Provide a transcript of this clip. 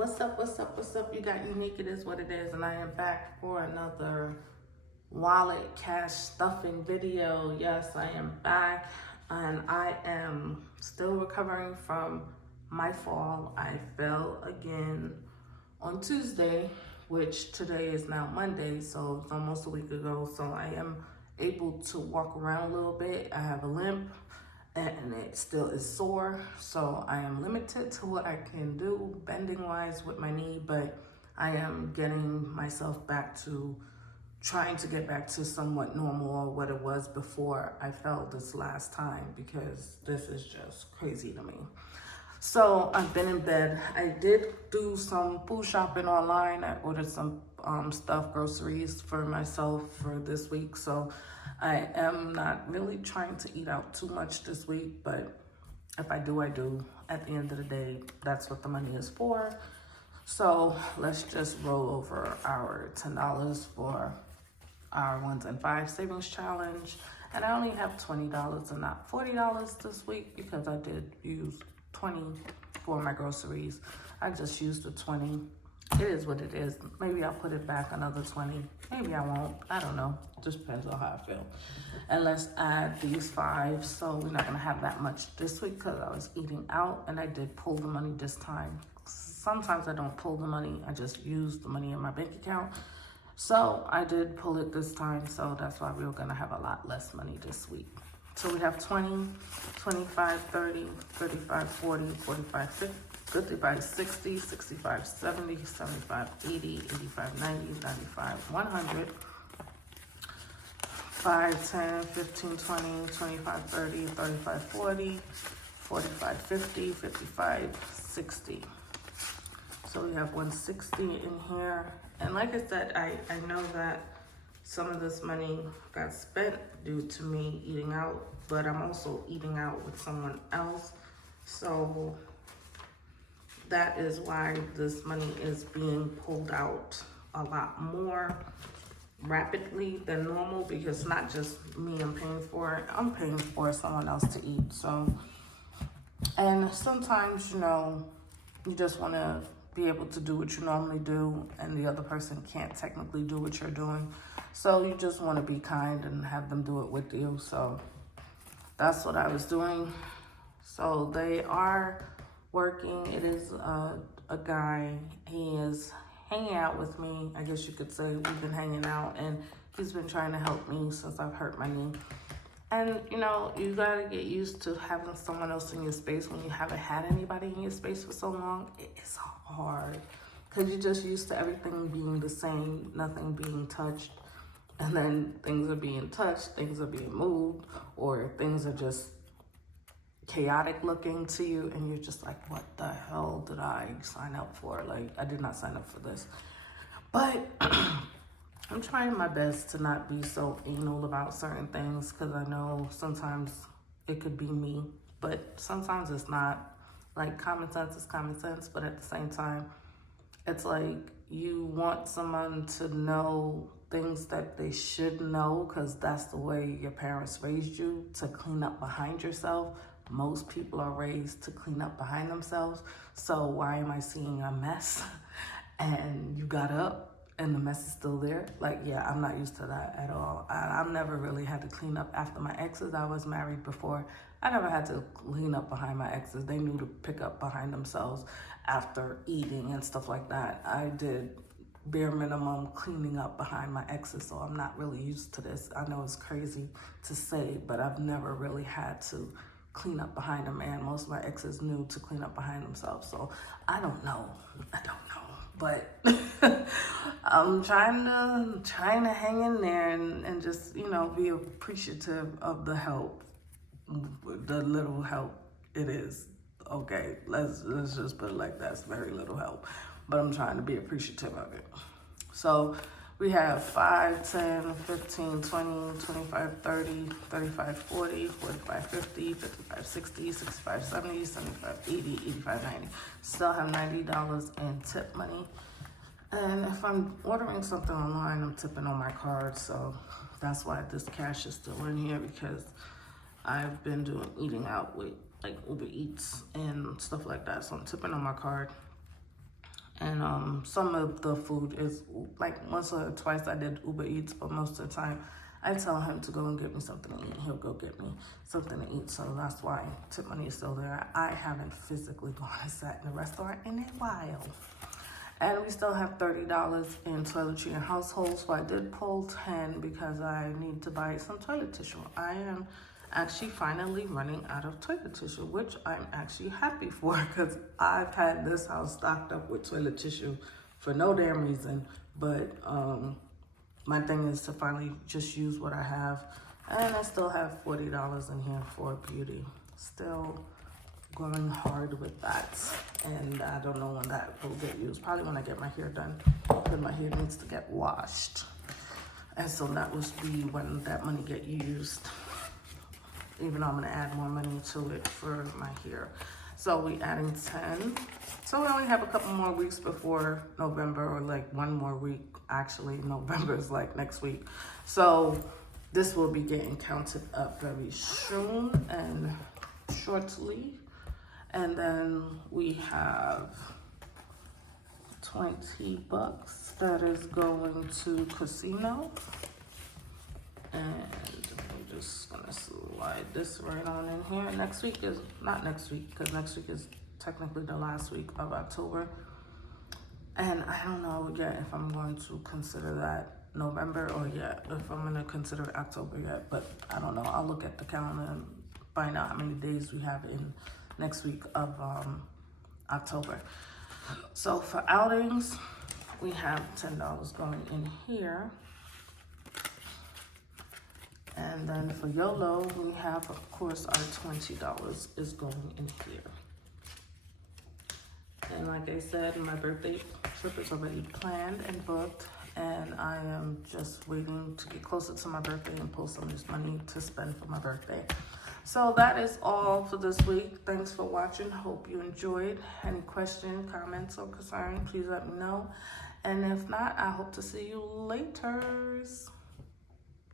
What's up? You got Unique, it is what it is, and I am back for another wallet cash stuffing video. Yes, I am back, and I am still recovering from my fall. I fell again on Tuesday, which today is now Monday, so it's almost a week ago. So I am able to walk around a little bit. I have a limp and it still is sore, so I am limited to what I can do bending wise with my knee, but I am getting myself back to trying to get back to somewhat normal or what it was before I fell this last time, because this is just crazy to me. So I've been in bed. I did do some food shopping online. I ordered some stuff, groceries for myself for this week. So I am not really trying to eat out too much this week, but if I do, I do. At the end of the day, that's what the money is for. So let's just roll over our $10 for our 1s and 5 savings challenge. And I only have $20 and not $40 this week because I did use 20 for my groceries. I just used the 20. It is what it is. Maybe I'll put it back another 20. Maybe I won't. I don't know. Just depends on how I feel. And let's add these 5. So we're not gonna have that much this week because I was eating out and I did pull the money this time. Sometimes I don't pull the money. I just use the money in my bank account. So I did pull it this time. So that's why we're gonna have a lot less money this week. So we have 20, 25, 30, 35, 40, 45, 50, 55, 60, 65, 70, 75, 80, 85, 90, 95, 100, 5, 10, 15, 20, 25, 30, 35, 40, 45, 50, 55, 60. So we have 160 in here. And like I said, I know that some of this money got spent due to me eating out, but I'm also eating out with someone else. So that is why this money is being pulled out a lot more rapidly than normal, because not just me I'm paying for it, I'm paying for someone else to eat. So, and sometimes, you know, you just want to be able to do what you normally do, and the other person can't technically do what you're doing. So you just want to be kind and have them do it with you. So that's what I was doing. So they are working. It is a guy. He is hanging out with me. I guess you could say we've been hanging out, and he's been trying to help me since I've hurt my knee. And, you know, you got to get used to having someone else in your space when you haven't had anybody in your space for so long. It is hard because you're just used to everything being the same, nothing being touched. And then things are being touched, things are being moved, or things are just chaotic looking to you. And you're just like, what the hell did I sign up for? Like, I did not sign up for this. But I'm trying my best to not be so anal about certain things, because I know sometimes it could be me, but sometimes it's not. Like, common sense is common sense, but at the same time, it's like you want someone to know things that they should know because that's the way your parents raised you, to clean up behind yourself. Most people are raised to clean up behind themselves. So why am I seeing a mess and you got up and the mess is still there? Like, yeah, I'm not used to that at all. I've never really had to clean up after my exes. I was married before. I never had to clean up behind my exes. They knew to pick up behind themselves after eating and stuff like that. I did bare minimum cleaning up behind my exes, so I'm not really used to this. I know it's crazy to say, but I've never really had to clean up behind a man. Most of my exes knew to clean up behind themselves, so I don't know. But I'm trying to hang in there and just, you know, be appreciative of the help, the little help it is. Okay, let's just put it like that. It's very little help, but I'm trying to be appreciative of it. So we have 5, 10, 15, 20, 25, 30, 35, 40, 45, 50, 55, 60, 65, 70, 75, 80, 85, 90. Still have $90 in tip money. And if I'm ordering something online, I'm tipping on my card. So that's why this cash is still in here, because I've been eating out with like Uber Eats and stuff like that. So I'm tipping on my card. And some of the food is like once or twice I did Uber Eats, but most of the time I tell him to go and get me something to eat. He'll go get me something to eat. So that's why tip money is still there. I haven't physically gone and sat in a restaurant in a while. And we still have $30 in toiletry and household. So I did pull 10 because I need to buy some toilet tissue. I am actually finally running out of toilet tissue, which I'm actually happy for because I've had this house stocked up with toilet tissue for no damn reason. But my thing is to finally just use what I have. And I still have $40 in here for beauty. Still going hard with that, and I don't know when that will get used. Probably when I get my hair done, because my hair needs to get washed, and so that will be when that money get used. Even though I'm gonna add more money to it for my hair. So we adding 10. So we only have a couple more weeks before November, or like one more week. Actually, November is like next week. So this will be getting counted up very soon and shortly. And then we have $20 that is going to casino. And I'm just gonna slide this right on in here. Next week is, not next week, because next week is technically the last week of October. And I don't know yet if I'm going to consider that November or yet, if I'm gonna consider it October yet, but I don't know. I'll look at the calendar and find out how many days we have in next week of October. So for outings, we have $10 going in here. And then for YOLO, we have, of course, our $20 is going in here. And like I said, my birthday trip is already planned and booked. And I am just waiting to get closer to my birthday and pull some of this money to spend for my birthday. So that is all for this week. Thanks for watching. Hope you enjoyed. Any questions, comments, or concerns, please let me know. And if not, I hope to see you later.